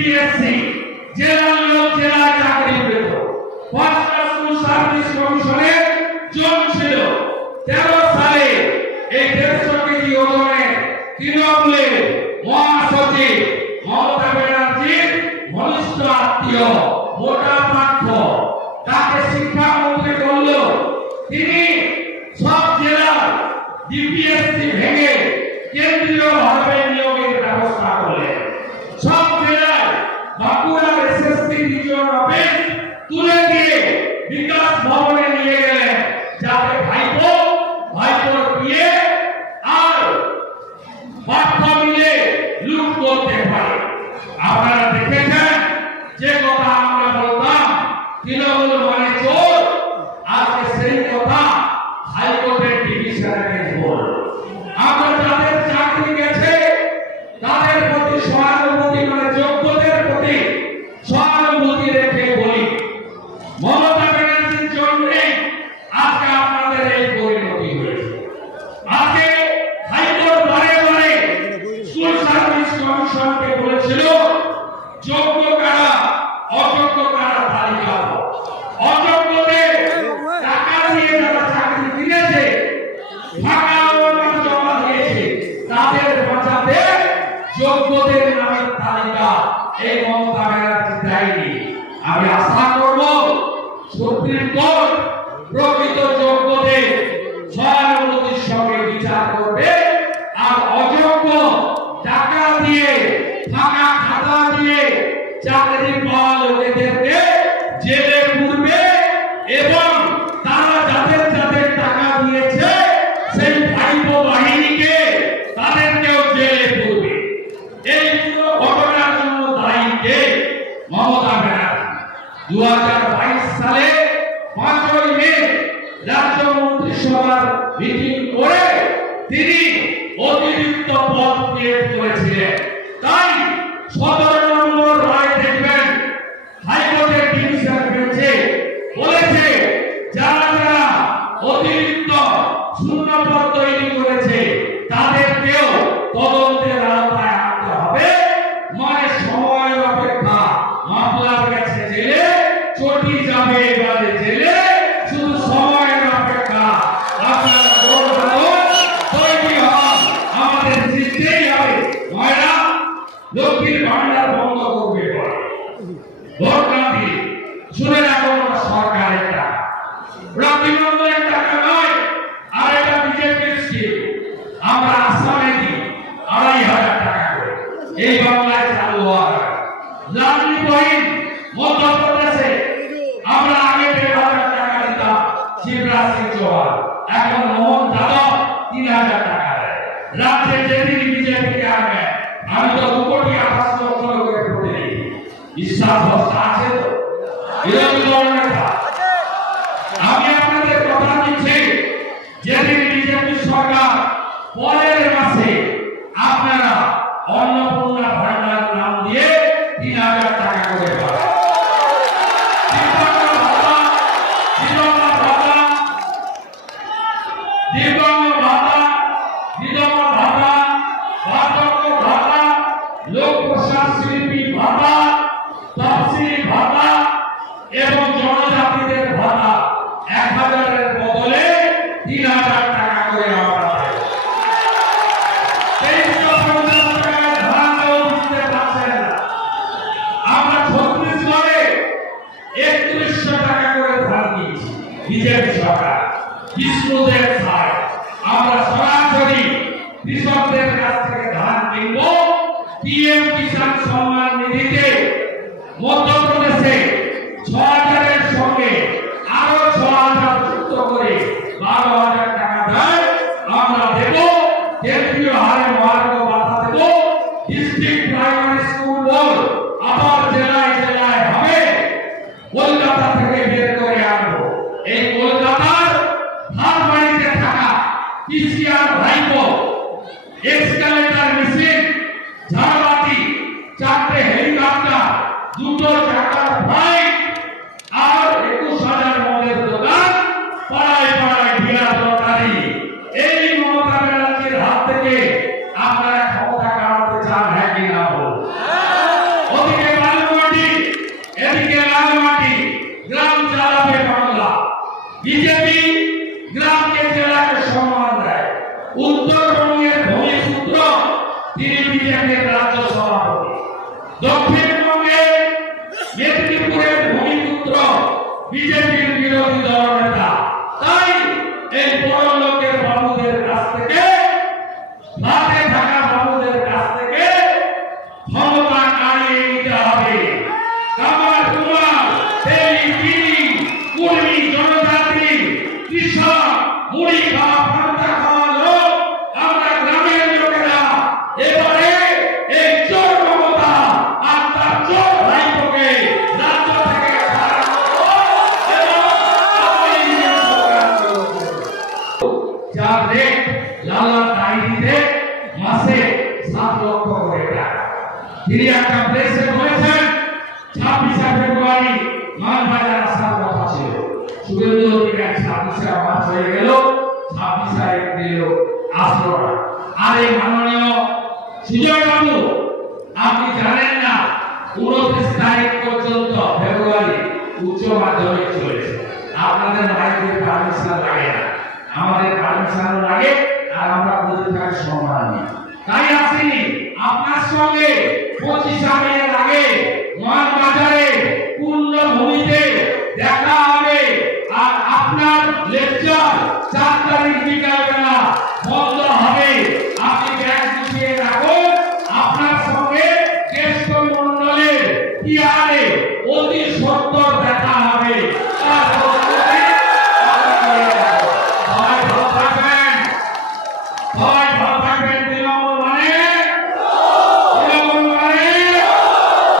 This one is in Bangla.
বিপিএসসি জেলা নিয়োগ জেলা চাকরি পেত। পাঁচটা সার্ভিস কমিশনের জন ছিল। তেরো সালে এই দেড়শো কেজি ওজনের তৃণমূলের মহাসচিব পাঠ্য মিলে লুট করতে পারে। আপনারা দেখেছেন যে কথা যোগ্যদের নামের তালিকা এই মমতা দেয়নি আমি আশা করব সুপ্রিম কোর্ট প্রকৃত যোগ্যদের সঙ্গে বিচার করবে আর অযোগ্য টাকা দিয়ে ফাঁকা খাতা দিয়ে চাকরি পাওয়া লোকেদেরকে জেলে পুরবে এবং তারা যাদের যাদের টাকা দিয়েছে সেই ভাইপো বাহিনীকে তাদেরকেও জেলে পুরবে এই পুরো ঘটনার জন্য দায়ী কে মমতা ব্যানার্জি দু হাজার বাইশ সালে পাঁচই মে রাজ্য মন্ত্রিসভার মিটিং করে তিনি অতিরিক্ত পদ ক্রিয়েট করেছিলেন। লক্ষ্মীর ভান্ডার বন্ধ করবে ভোট না দিয়ে শুনে ওটা সরকারের টাকা। তৃণমূলের টাকা নয়, আর এটা বিজেপির স্কিম আমরা আসামে দিই আড়াই হাজার টাকা করে। এই বাংলায় চালু হওয়া লালনি বহিন মধ্যপ্রদেশে আমরা আগে দেড় হাজার টাকা দিতাম, শিবরাজ সিং চৌহান। এখন মোহন যাদব তিন হাজার টাকা দেয়। রাজ্যে যেদিন বিজেপিকে আনবে আমি তো দু কোটি আঠাশ লক্ষ লোকের ভোটে বিশ্বাস ভরসা আছে তো? দল নেতা আমি আপনাদের কথা দিচ্ছি, যেদিন বিজেপি সরকার অন্নপূর্ণা ভান্ডার নাম দিয়ে তিন হাজার টাকা করে পাবেন বিজেপি সরকার কৃষ্ণদের সায় আমরা সরাসরি কৃষকদের কাছ থেকে ধান কিনব। পিএম কিষাণ সম্মান নিধিতে মধ্যপ্রদেশে और भाई को। एक्सकलेटर मशीन झाड़वाती चाहते हेलीकॉप्टर जूतों তিনি বিজেপির রাজ্য সভাপতি দক্ষিণ যার রেট লালা ডায়েরিতে মাসে সাত লক্ষ করে টাকা। একটা প্রেসে বলেছেন, ছাব্বিশে ফেব্রুয়ারি মানবাজার আসার কথা ছিল। শুভেন্দু অধিকার ছাব্বিশে মার্চ হয়ে গেল, ছাব্বিশে এপ্রিল আসলো না। আর এই মাননীয় সুজয় বাবু, আপনি জানেন না উনত্রিশ তারিখ পর্যন্ত ফেব্রুয়ারি উচ্চ মাধ্যমিক চলেছে। আপনাদের পারমিশন লাগে আর আমরা বলতে থাকি সম্মান নেই। তাই আসিনি আপনার সঙ্গে পঁচিশ আমের আগে মহান বাজারে পূর্ণ ভূমিতে দেখা হবে। আর আপনার লেকচার চার তারিখ বিকালবেলা বন্ধ হবে। আপনি ব্যাগ গুছিয়ে রাখুন। আপনার সঙ্গে জ্যেষ্ঠ মন্ডলের টিআরে অতি সত্তর দেখা হবে।